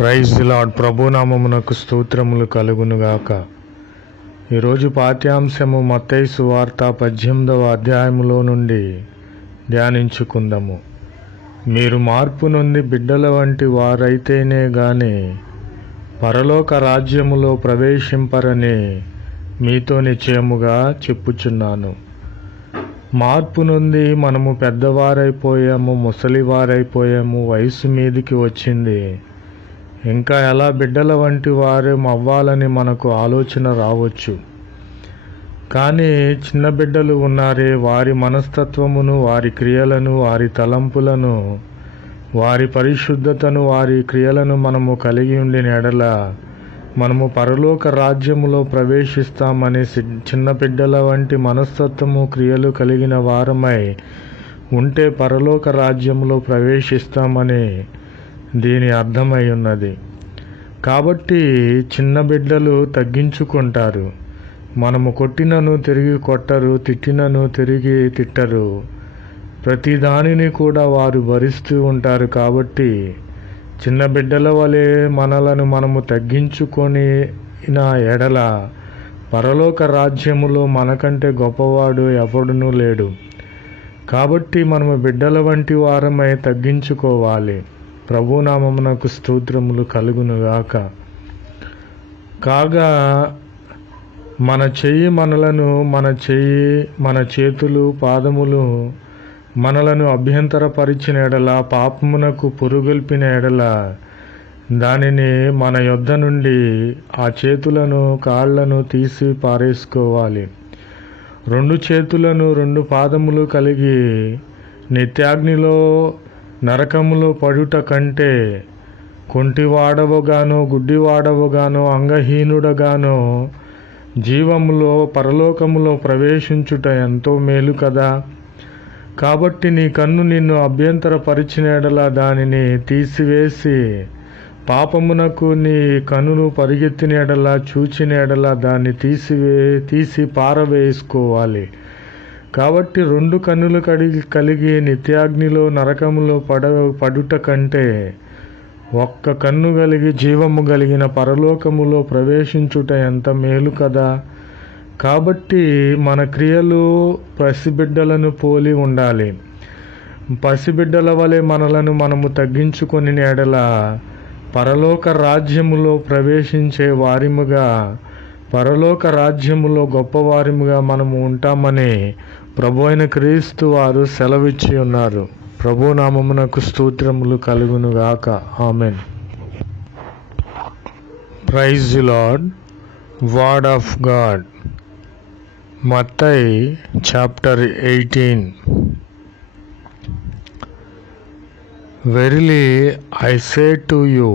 Praise the lord. ప్రభునామమునకు స్తోత్రములు కలుగునుగాక. ఈరోజు పాఠ్యాంశము మత్తయి సువార్త 18వ అధ్యాయములో నుండి ధ్యానించుకుందాము. మీరు మార్పు నొంది బిడ్డల వంటి వారైతేనే గాని పరలోక రాజ్యములో ప్రవేశింపరని మీతో నిశ్చయముగా చెప్పుచున్నాను. మార్పు నొంది మనము పెద్దవారైపోయాము, ముసలివారైపోయాము, వయసు మీదికి వచ్చింది. ఇంకా ఎలా బిడ్డల వంటి వారు అవ్వాలని మనకు ఆలోచన రావచ్చు. కానీ చిన్న బిడ్డలు ఉన్నారే, వారి మనస్తత్వమును, వారి క్రియలను, వారి తలంపులను, వారి పరిశుద్ధతను, వారి క్రియలను మనము కలిగి ఉండిన ఎడల మనము పరలోక రాజ్యములో ప్రవేశిస్తామని, చిన్న బిడ్డల వంటి మనస్తత్వము, క్రియలు కలిగిన వారమై ఉంటే పరలోక రాజ్యములో ప్రవేశిస్తామని దీని అర్థమై ఉన్నది. కాబట్టి చిన్న బిడ్డలు తగ్గించుకుంటారు. మనము కొట్టినను తిరిగి కొట్టరు, తిట్టినను తిరిగి తిట్టరు. ప్రతి దానిని కూడా వారు భరిస్తూ ఉంటారు. కాబట్టి చిన్న బిడ్డల వలె మనలను మనము తగ్గించుకొని ఎడల పరలోక రాజ్యములో మనకంటే గొప్పవాడు ఎవడునూ లేడు. కాబట్టి మనము బిడ్డల వంటి వారమై తగ్గించుకోవాలి. ప్రభునామమునకు స్తోత్రములు కలుగునుగాక. కాగా మన చేతులు, పాదములు మనలను అభ్యంతరపరిచిన ఎడల, పాపమునకు పురుగొల్పిన ఎడల దానిని మన యొద్ద నుండి ఆ చేతులను, కాళ్లను తీసి పారేసుకోవాలి. 2 చేతులను 2 పాదములు కలిగి నిత్యాగ్నిలో నరకములో పడుట కంటే కుంటివాడవుగానో, గుడ్డివాడవుగానో, అంగహీనుడగానో జీవములో పరలోకములో ప్రవేశించుట ఎంతో మేలు కదా. కాబట్టి నీ కన్ను నిన్ను అభ్యంతరపరిచిన ఎడల దానిని తీసివేసి, పాపమునకు నీ కన్నును పరిగెత్తిన ఎడల, చూచిన ఎడల దాన్ని తీసి పారవేసుకోవాలి. కాబట్టి 2 కన్నులు కలిగి నిత్యాగ్నిలో నరకములో పడుట కంటే 1 కన్ను కలిగి జీవము కలిగిన పరలోకములో ప్రవేశించుట ఎంత మేలు కదా. కాబట్టి మన క్రియలు పసిబిడ్డలను పోలి ఉండాలి. పసిబిడ్డల వలె మనలను మనము తగ్గించుకొని ఎడల పరలోక రాజ్యములో ప్రవేశించే వారిముగా, పరలోక రాజ్యములో గొప్పవారిముగా మనము ఉంటామని ప్రభు అయిన క్రీస్తు వారు సెలవిచ్చి ఉన్నారు. ప్రభు నామమునకు స్తోత్రములు కలుగునుగాక. Amen. Praise the Lord. Word of God. Mattayi chapter 18. Verily I say to you,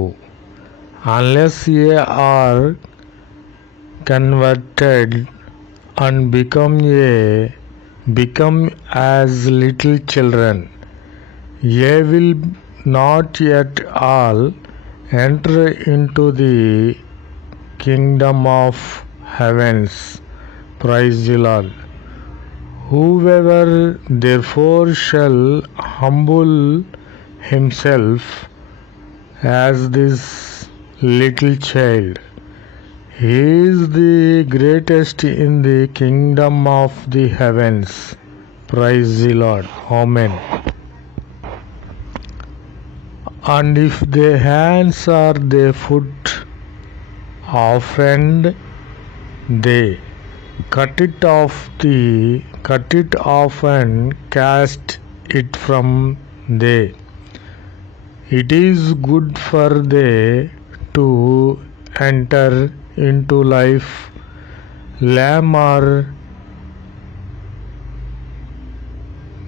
unless ye are converted and become as little children, ye will not yet all enter into the kingdom of heavens. Praise the Lord. Whoever therefore shall humble himself as this little child, he is the greatest in the kingdom of the heavens. Praise the Lord. Amen. And if their hands or their foot offend, they cut it off and cast it from they. It is good for they to enter into life, lamb or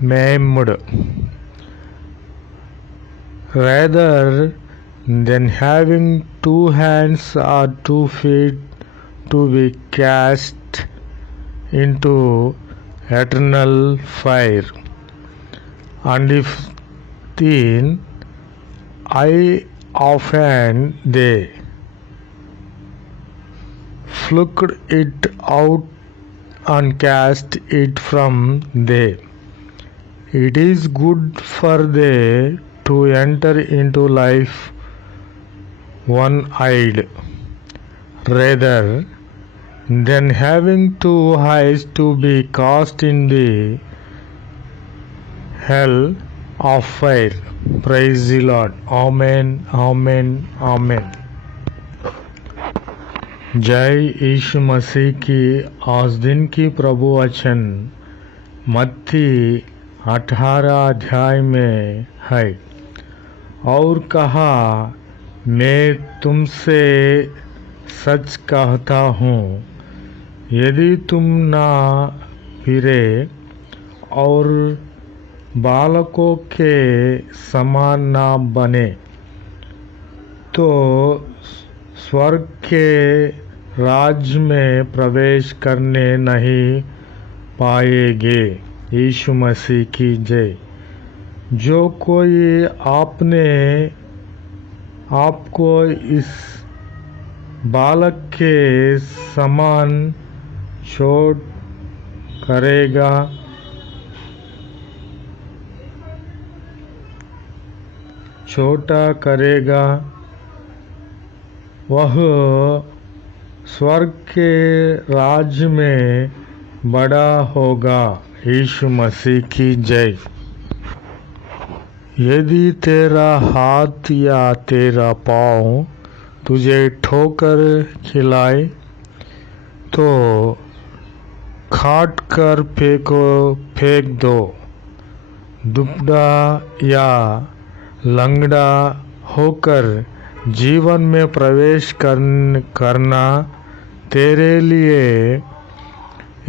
maimed, rather than having 2 hands or 2 feet to be cast into eternal fire. And if thine eye offend, they pluck it out and cast it from they. It is good for they to enter into life, one-eyed, rather than having two eyes to be cast in the hell of fire. Praise the Lord. Amen, amen, amen. जय यीशु मसीह की। आज दिन की प्रभु वचन मत्ती 18 अध्याय में है। और कहा, मैं तुमसे सच कहता हूँ, यदि तुम ना फिरे और बालकों के समान ना बने तो स्वर्ग के राज्य में प्रवेश करने नहीं पाएंगे। यीशु मसीह की जय। जो कोई आपको इस बालक के समान छोटा करेगा वह स्वर्ग के राज्य में बड़ा होगा। यीशु मसीह की जय। यदि तेरा हाथ या तेरा पाँव तुझे ठोकर खिलाए तो काट कर फेंक दो। दुबला या लंगड़ा होकर जीवन में प्रवेश करना तेरे लिए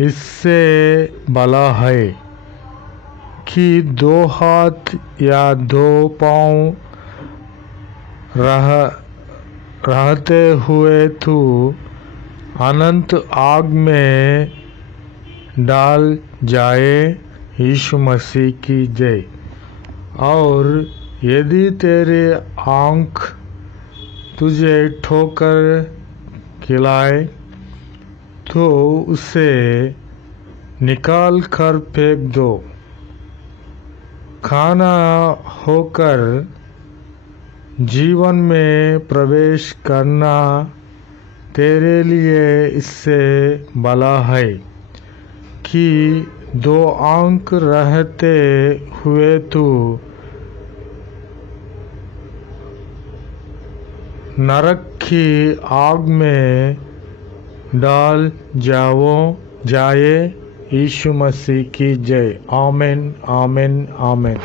इससे भला है कि 2 हाथ या 2 पाँव रहते हुए तू अनंत आग में डाल जाए। यीशु मसीह की जय। और यदि तेरे आँख तुझे ठोकर खिलाए तो उसे निकाल कर फेंक दो। खाना होकर जीवन में प्रवेश करना तेरे लिए इससे भला है कि 2 आँख रहते हुए तू नरक की आग में डाल जाए। यीशु मसीह की जय। आमीन, आमीन, आमीन।